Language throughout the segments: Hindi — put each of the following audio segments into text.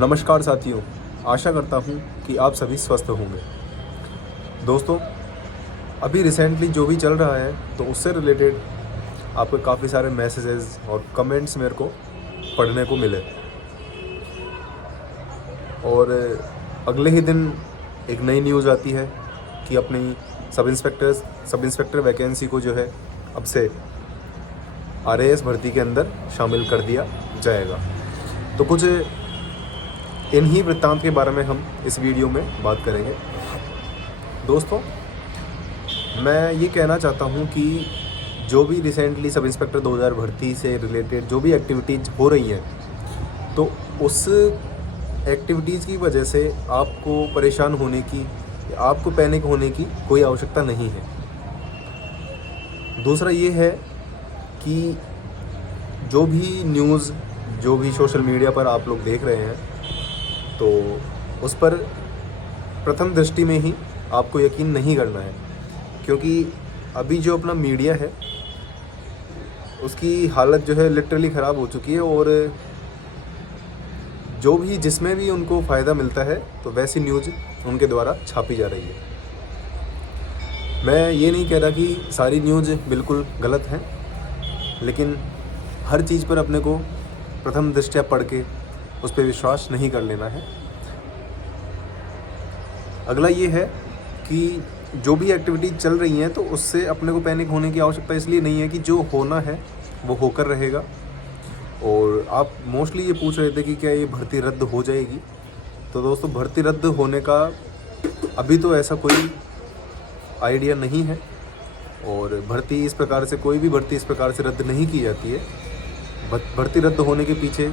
नमस्कार साथियों, आशा करता हूँ कि आप सभी स्वस्थ होंगे। दोस्तों, अभी रिसेंटली जो भी चल रहा है तो उससे रिलेटेड आपको काफ़ी सारे मैसेजेस और कमेंट्स मेरे को पढ़ने को मिले और अगले ही दिन एक नई न्यूज़ आती है कि अपनी सब इंस्पेक्टर वैकेंसी को जो है अब से आरएएस भर्ती के अंदर शामिल कर दिया जाएगा। तो कुछ इन ही वृत्तांत के बारे में हम इस वीडियो में बात करेंगे। दोस्तों, मैं ये कहना चाहता हूँ कि जो भी रिसेंटली सब इंस्पेक्टर 2000 भर्ती से रिलेटेड जो भी एक्टिविटीज़ हो रही हैं, तो उस एक्टिविटीज़ की वजह से आपको परेशान होने की, आपको पैनिक होने की कोई आवश्यकता नहीं है। दूसरा ये है कि जो भी न्यूज़, जो भी सोशल मीडिया पर आप लोग देख रहे हैं, तो उस पर प्रथम दृष्टि में ही आपको यकीन नहीं करना है, क्योंकि अभी जो अपना मीडिया है उसकी हालत जो है लिटरली ख़राब हो चुकी है और जो भी जिसमें भी उनको फ़ायदा मिलता है तो वैसी न्यूज़ उनके द्वारा छापी जा रही है। मैं ये नहीं कह रहा कि सारी न्यूज़ बिल्कुल गलत हैं, लेकिन हर चीज़ पर अपने को प्रथम दृष्टया पढ़ के उस पर विश्वास नहीं कर लेना है। अगला ये है कि जो भी एक्टिविटी चल रही हैं तो उससे अपने को पैनिक होने की आवश्यकता इसलिए नहीं है कि जो होना है वो होकर रहेगा। और आप मोस्टली ये पूछ रहे थे कि क्या ये भर्ती रद्द हो जाएगी। तो दोस्तों, भर्ती रद्द होने का अभी तो ऐसा कोई आइडिया नहीं है और भर्ती इस प्रकार से, कोई भी भर्ती इस प्रकार से रद्द नहीं की जाती है। भर्ती रद्द होने के पीछे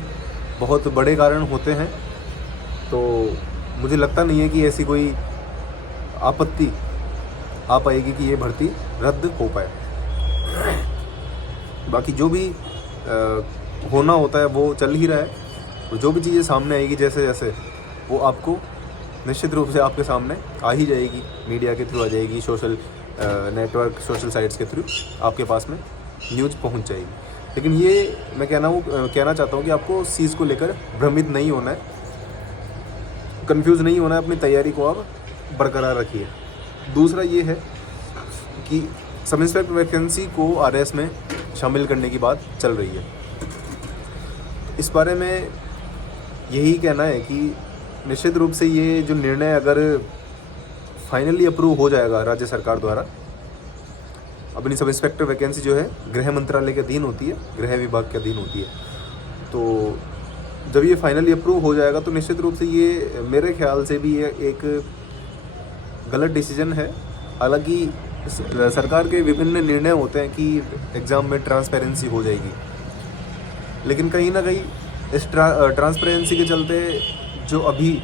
बहुत बड़े कारण होते हैं, तो मुझे लगता नहीं है कि ऐसी कोई आपत्ति आ पाएगी कि ये भर्ती रद्द हो पाए। बाकी जो भी होना होता है वो चल ही रहा है और जो भी चीज़ें सामने आएगी जैसे जैसे, वो आपको निश्चित रूप से आपके सामने आ ही जाएगी, मीडिया के थ्रू आ जाएगी, सोशल नेटवर्क, सोशल साइट्स के थ्रू आपके पास में न्यूज़ पहुंच जाएगी। लेकिन ये मैं कहना चाहता हूँ कि आपको उस चीज़ को लेकर भ्रमित नहीं होना है, कंफ्यूज नहीं होना है, अपनी तैयारी को आप बरकरार रखिए। दूसरा ये है कि सब इंस्पेक्टर वैकेंसी को आरएएस में शामिल करने की बात चल रही है। इस बारे में यही कहना है कि निश्चित रूप से ये जो निर्णय अगर फाइनली अप्रूव हो जाएगा राज्य सरकार द्वारा, अपनी सब इंस्पेक्टर वैकेंसी जो है गृह मंत्रालय के अधीन होती है, गृह विभाग के अधीन होती है, तो जब ये फाइनली अप्रूव हो जाएगा तो निश्चित रूप से ये मेरे ख्याल से भी ये एक गलत डिसीजन है। हालांकि सरकार के विभिन्न निर्णय होते हैं कि एग्ज़ाम में ट्रांसपेरेंसी हो जाएगी, लेकिन कहीं ना कहीं इस ट्रांसपेरेंसी के चलते जो अभी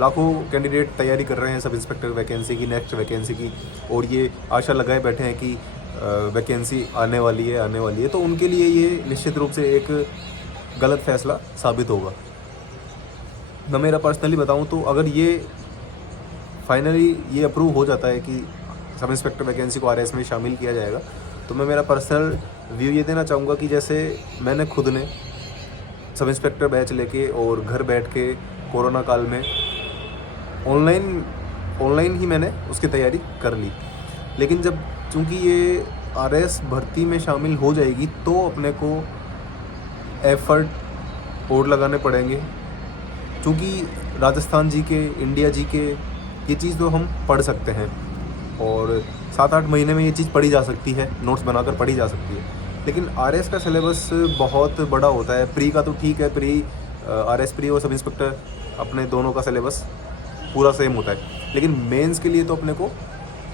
लाखों कैंडिडेट तैयारी कर रहे हैं सब इंस्पेक्टर वैकेंसी की, नेक्स्ट वैकेंसी की, और ये आशा लगाए बैठे हैं कि वैकेंसी आने वाली है, तो उनके लिए ये निश्चित रूप से एक गलत फैसला साबित होगा। मैं मेरा पर्सनली बताऊं तो अगर ये फाइनली ये अप्रूव हो जाता है कि सब इंस्पेक्टर वैकेंसी को आरएएस में शामिल किया जाएगा, तो मैं मेरा पर्सनल व्यू ये देना चाहूँगा कि जैसे मैंने खुद ने सब इंस्पेक्टर बैच लेके और घर बैठ के कोरोना काल में ऑनलाइन ही मैंने उसकी तैयारी कर ली, लेकिन जब चूँकि ये आरएएस भर्ती में शामिल हो जाएगी तो अपने को एफर्ट और लगाने पड़ेंगे, क्योंकि राजस्थान जी के, इंडिया जी के, ये चीज़ तो हम पढ़ सकते हैं और 7-8 महीने में ये चीज़ पढ़ी जा सकती है, नोट्स बनाकर पढ़ी जा सकती है। लेकिन आरएएस का सिलेबस बहुत बड़ा होता है। प्री का तो ठीक है, आरएएस प्री और सब इंस्पेक्टर अपने दोनों का सिलेबस पूरा सेम होता है, लेकिन मेंस के लिए तो अपने को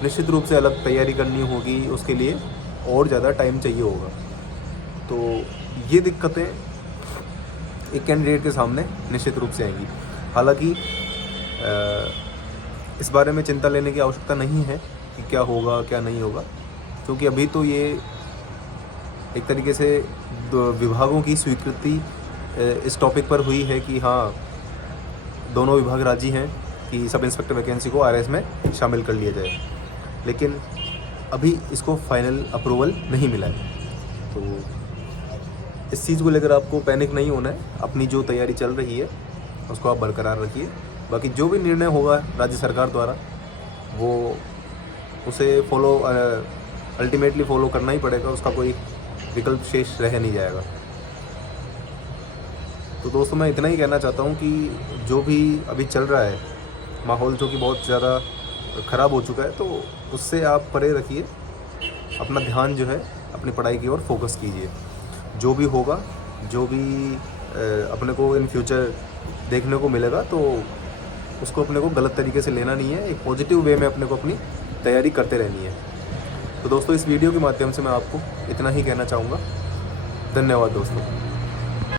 निश्चित रूप से अलग तैयारी करनी होगी, उसके लिए और ज़्यादा टाइम चाहिए होगा। तो ये दिक्कतें एक कैंडिडेट के सामने निश्चित रूप से आएंगी। हालांकि इस बारे में चिंता लेने की आवश्यकता नहीं है कि क्या होगा क्या नहीं होगा, क्योंकि अभी तो ये एक तरीके से विभागों की स्वीकृति इस टॉपिक पर हुई है कि हाँ, दोनों विभाग राजी हैं कि सब इंस्पेक्टर वैकेंसी को आरएएस में शामिल कर लिया जाए, लेकिन अभी इसको फाइनल अप्रूवल नहीं मिला है। तो इस चीज़ को लेकर आपको पैनिक नहीं होना है। अपनी जो तैयारी चल रही है उसको आप बरकरार रखिए। बाकी जो भी निर्णय होगा राज्य सरकार द्वारा वो उसे फॉलो अल्टीमेटली फॉलो करना ही पड़ेगा, उसका कोई विकल्प शेष रह नहीं जाएगा। तो दोस्तों मैं इतना ही कहना चाहता हूँ कि जो भी अभी चल रहा है माहौल जो कि बहुत ज़्यादा ख़राब हो चुका है, तो उससे आप परे रखिए, अपना ध्यान जो है अपनी पढ़ाई की ओर फोकस कीजिए। जो भी होगा, जो भी अपने को इन फ्यूचर देखने को मिलेगा तो उसको अपने को गलत तरीके से लेना नहीं है, एक पॉजिटिव वे में अपने को अपनी तैयारी करते रहनी है। तो दोस्तों इस वीडियो के माध्यम से मैं आपको इतना ही कहना चाहूँगा। धन्यवाद दोस्तों।